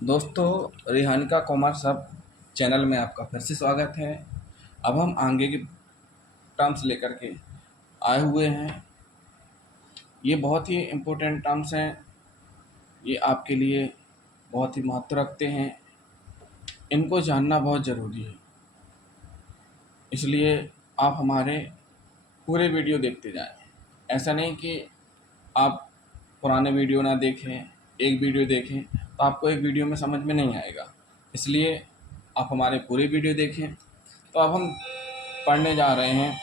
दोस्तों, रिहानिका commerce hub channel में आपका फिर से स्वागत है। अब हम आगे की टर्म्स लेकर के आए हुए हैं। ये बहुत ही इम्पोर्टेंट टर्म्स हैं। ये आपके लिए बहुत ही महत्व रखते हैं। इनको जानना बहुत ज़रूरी है, इसलिए आप हमारे पूरे वीडियो देखते जाएं। ऐसा नहीं कि आप पुराने वीडियो ना देखें, एक वीडियो देखें तो आपको एक वीडियो में समझ में नहीं आएगा। इसलिए आप हमारे पूरे वीडियो देखें। तो अब हम पढ़ने जा रहे हैं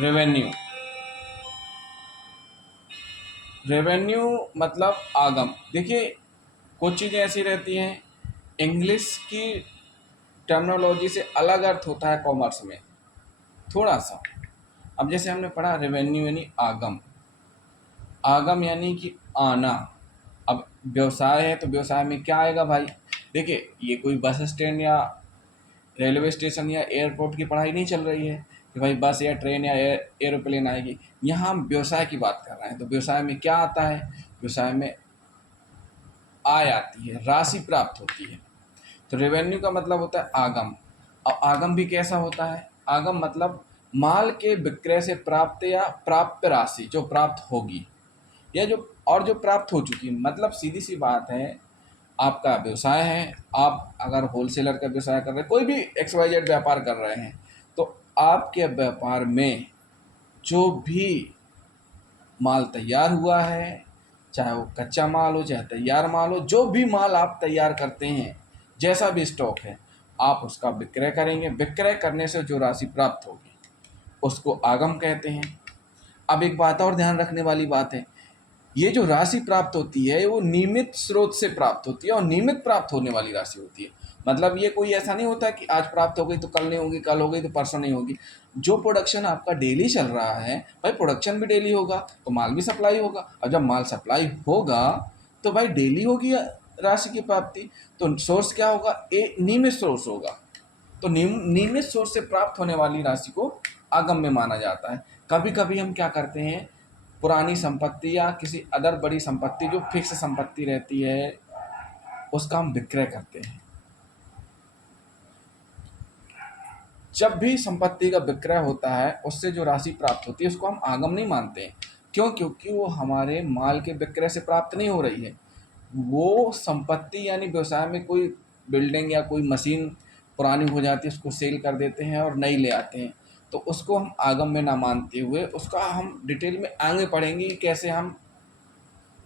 रेवेन्यू। रेवेन्यू मतलब आगम। देखिए, कुछ चीज़ें ऐसी रहती हैं, इंग्लिश की टर्मिनोलॉजी से अलग अर्थ होता है कॉमर्स में थोड़ा सा। अब जैसे हमने पढ़ा रेवेन्यू यानी आगम। आगम यानी कि आना। अब व्यवसाय है तो व्यवसाय में क्या आएगा भाई? देखिए, ये कोई बस स्टैंड या रेलवे स्टेशन या एयरपोर्ट की पढ़ाई नहीं चल रही है कि भाई बस या ट्रेन या एरोप्लेन आएगी। यहाँ हम व्यवसाय की बात कर रहे हैं। तो व्यवसाय में क्या आता है? व्यवसाय में आय आती है, राशि प्राप्त होती है। तो रेवेन्यू का मतलब होता है आगम। और आगम भी कैसा होता है? आगम मतलब माल के विक्रय से प्राप्त या प्राप्त राशि जो प्राप्त होगी या जो प्राप्त हो चुकी। मतलब सीधी सी बात है, आपका व्यवसाय है, आप अगर होलसेलर का व्यवसाय कर रहे हैं, कोई भी XYZ व्यापार कर रहे हैं, तो आपके व्यापार में जो भी माल तैयार हुआ है, चाहे वो कच्चा माल हो चाहे तैयार माल हो, जो भी माल आप तैयार करते हैं, जैसा भी स्टॉक है, आप उसका विक्रय करेंगे। विक्रय करने से जो राशि प्राप्त होगी उसको आगम कहते हैं। अब एक बात और ध्यान रखने वाली बात है, ये जो राशि प्राप्त होती है वो नियमित स्रोत से प्राप्त होती है और नियमित प्राप्त होने वाली राशि होती है। मतलब ये कोई ऐसा नहीं होता कि आज प्राप्त हो गई तो कल नहीं होगी, कल हो गई तो परसों नहीं होगी। जो प्रोडक्शन आपका डेली चल रहा है भाई, प्रोडक्शन भी डेली होगा तो माल भी सप्लाई होगा, और जब माल सप्लाई होगा तो भाई डेली होगी राशि की प्राप्ति। तो सोर्स क्या होगा? नियमित सोर्स होगा। तो नियमित सोर्स से प्राप्त होने वाली राशि को आगम में माना जाता है। कभी कभी हम क्या करते हैं, पुरानी संपत्ति या किसी अदर बड़ी संपत्ति जो फिक्स संपत्ति रहती है उसका हम विक्रय करते हैं। जब भी संपत्ति का विक्रय होता है उससे जो राशि प्राप्त होती है उसको हम आगम नहीं मानते हैं। क्यों? क्योंकि वो हमारे माल के विक्रय से प्राप्त नहीं हो रही है। वो संपत्ति यानी व्यवसाय में कोई बिल्डिंग या कोई मशीन पुरानी हो जाती है, उसको सेल कर देते हैं और नई ले आते हैं, तो उसको हम आगम में ना मानते हुए उसका हम डिटेल में आगे पढ़ेंगे कि कैसे हम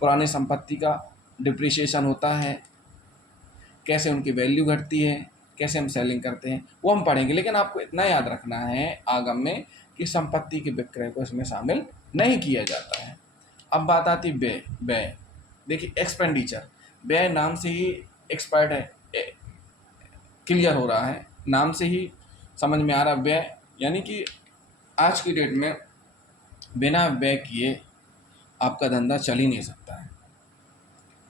पुरानी संपत्ति का डिप्रिसिएशन होता है, कैसे उनकी वैल्यू घटती है, कैसे हम सेलिंग करते हैं, वो हम पढ़ेंगे। लेकिन आपको इतना याद रखना है आगम में कि संपत्ति के विक्रय को इसमें शामिल नहीं किया जाता है। अब बात आती व्यय। व्यय देखिए, एक्सपेंडिचर। व्यय नाम से ही एक्सपर्ट है, क्लियर हो रहा है, नाम से ही समझ में आ रहा। व्यय यानी कि आज की डेट में बिना व्यय किए आपका धंधा चल ही नहीं सकता है।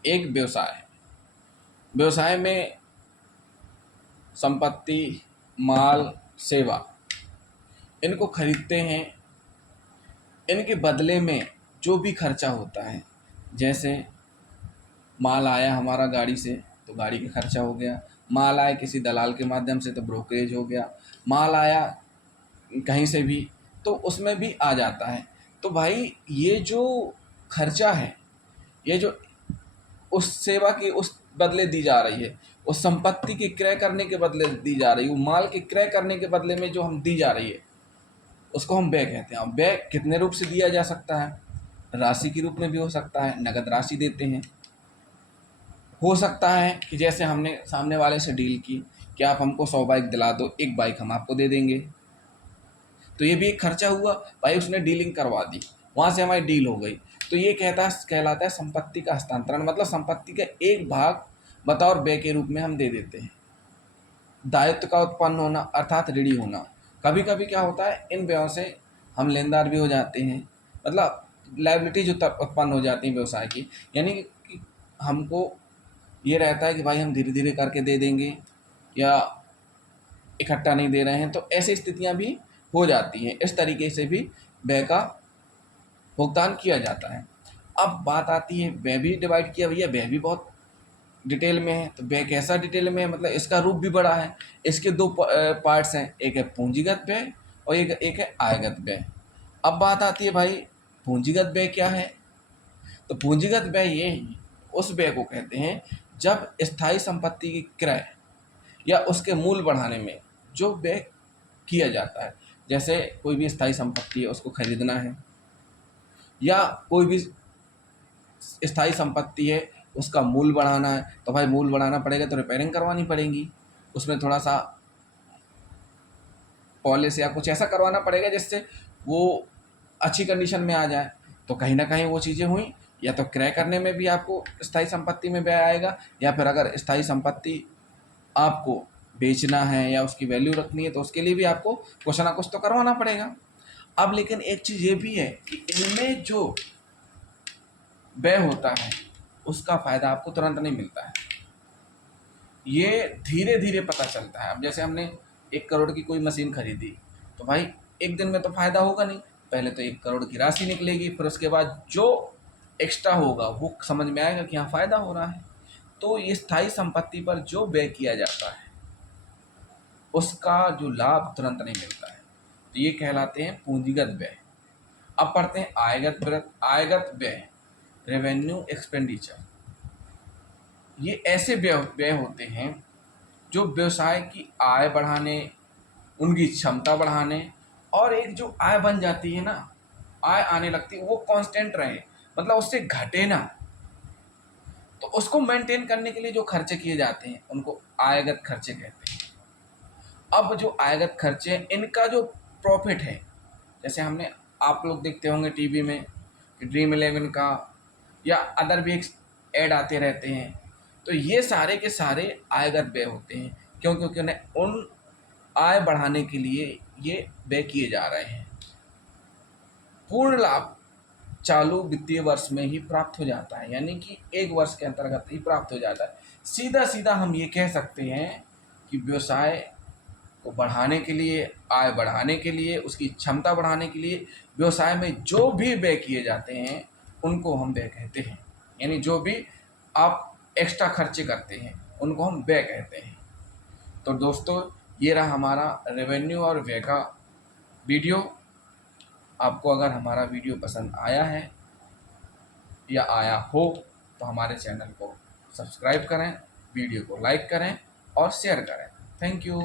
एक व्यवसाय है, व्यवसाय में संपत्ति, माल, सेवा, इनको खरीदते हैं। इनके बदले में जो भी खर्चा होता है, जैसे माल आया हमारा गाड़ी से तो गाड़ी का खर्चा हो गया, माल आया किसी दलाल के माध्यम से तो ब्रोकरेज हो गया, माल आया कहीं से भी तो उसमें भी आ जाता है। तो भाई ये जो खर्चा है, ये जो उस सेवा की उस बदले दी जा रही है, उस संपत्ति के क्रय करने के बदले दी जा रही है, वो माल के क्रय करने के बदले में जो हम दी जा रही है उसको हम व्यय कहते हैं। और व्यय कितने रूप से दिया जा सकता है? राशि के रूप में भी हो सकता है, नगद राशि देते हैं। हो सकता है कि जैसे हमने सामने वाले से डील की कि आप हमको 100 बाइक दिला दो, एक बाइक हम आपको दे देंगे, तो ये भी एक खर्चा हुआ भाई। उसने डीलिंग करवा दी, वहाँ से हमारी डील हो गई, तो ये कहलाता है संपत्ति का हस्तांतरण। मतलब संपत्ति का एक भाग बतौर व्यय के रूप में हम दे देते हैं। दायित्व का उत्पन्न होना अर्थात ऋणी होना। कभी कभी क्या होता है, इन व्ययों से हम लेनदार भी हो जाते हैं। मतलब लायबिलिटी जो उत्पन्न हो जाती है व्यवसाय की, यानी कि हमको ये रहता है कि भाई हम धीरे धीरे करके दे देंगे या इकट्ठा नहीं दे रहे हैं, तो ऐसी स्थितियां भी हो जाती हैं। इस तरीके से भी व्यय का भुगतान किया जाता है। अब बात आती है, व्यय भी डिवाइड किया भैया, व्यय भी बहुत डिटेल में है। तो व्यय कैसा डिटेल में है, मतलब इसका रूप भी बड़ा है। इसके दो पार्ट्स हैं, एक है पूंजीगत व्यय और एक है आयगत व्यय। अब बात आती है भाई, पूंजीगत व्यय क्या है। तो पूंजीगत व्यय ये उस व्यय को कहते हैं जब स्थायी संपत्ति की क्रय या उसके मूल्य बढ़ाने में जो व्यय किया जाता है। जैसे कोई भी स्थायी संपत्ति है, उसको खरीदना है, या कोई भी स्थायी संपत्ति है, उसका मूल्य बढ़ाना है। तो भाई मूल्य बढ़ाना पड़ेगा तो रिपेयरिंग करवानी पड़ेगी, उसमें थोड़ा सा पॉलिश या कुछ ऐसा करवाना पड़ेगा जिससे वो अच्छी कंडीशन में आ जाए। तो कहीं ना कहीं वो चीज़ें हुई, या तो क्रय करने में भी आपको स्थायी संपत्ति में व्यय आएगा, या फिर अगर स्थायी संपत्ति आपको बेचना है या उसकी वैल्यू रखनी है तो उसके लिए भी आपको कुछ ना कुछ तो करवाना पड़ेगा। अब लेकिन एक चीज़ ये भी है कि इनमें जो व्यय होता है उसका फ़ायदा आपको तुरंत नहीं मिलता है, ये धीरे धीरे पता चलता है। अब जैसे हमने 1 करोड़ की कोई मशीन खरीदी, तो भाई एक दिन में तो फ़ायदा होगा नहीं, पहले तो 1 करोड़ की राशि निकलेगी, फिर उसके बाद जो एक्स्ट्रा होगा वो समझ में आएगा कि हाँ फ़ायदा हो रहा है। तो ये स्थायी संपत्ति पर जो व्यय किया जाता है उसका जो लाभ तुरंत नहीं मिलता है, तो ये कहलाते हैं पूंजीगत व्यय। अब पढ़ते हैं आयगत व्यय, रेवेन्यू एक्सपेंडिचर। ये ऐसे व्यय होते हैं जो व्यवसाय की आय बढ़ाने, उनकी क्षमता बढ़ाने, और एक जो आय बन जाती है ना, आय आने लगती है, वो कांस्टेंट रहे, मतलब उससे घटे ना, तो उसको मेंटेन करने के लिए जो खर्चे किए जाते हैं उनको आयगत खर्चे कहते हैं। अब जो आयगत खर्चे हैं, इनका जो प्रॉफिट है, जैसे हमने, आप लोग देखते होंगे टीवी में कि Dream11 का या अदर भी ऐड आते रहते हैं, तो ये सारे के सारे आयगत व्यय होते हैं। क्यों? क्योंकि उन्हें उन आय बढ़ाने के लिए ये व्यय किए जा रहे हैं। पूर्ण लाभ चालू वित्तीय वर्ष में ही प्राप्त हो जाता है, यानी कि एक वर्ष के अंतर्गत ही प्राप्त हो जाता है। सीधा सीधा हम ये कह सकते हैं कि व्यवसाय को बढ़ाने के लिए, आय बढ़ाने के लिए, उसकी क्षमता बढ़ाने के लिए व्यवसाय में जो भी व्यय किए जाते हैं उनको हम व्यय कहते हैं। यानी जो भी आप एक्स्ट्रा खर्चे करते हैं उनको हम व्यय कहते हैं। तो दोस्तों, ये रहा हमारा रेवेन्यू और व्यय का वीडियो। आपको अगर हमारा वीडियो पसंद आया है या आया हो तो हमारे चैनल को सब्सक्राइब करें, वीडियो को लाइक करें और शेयर करें। Thank you.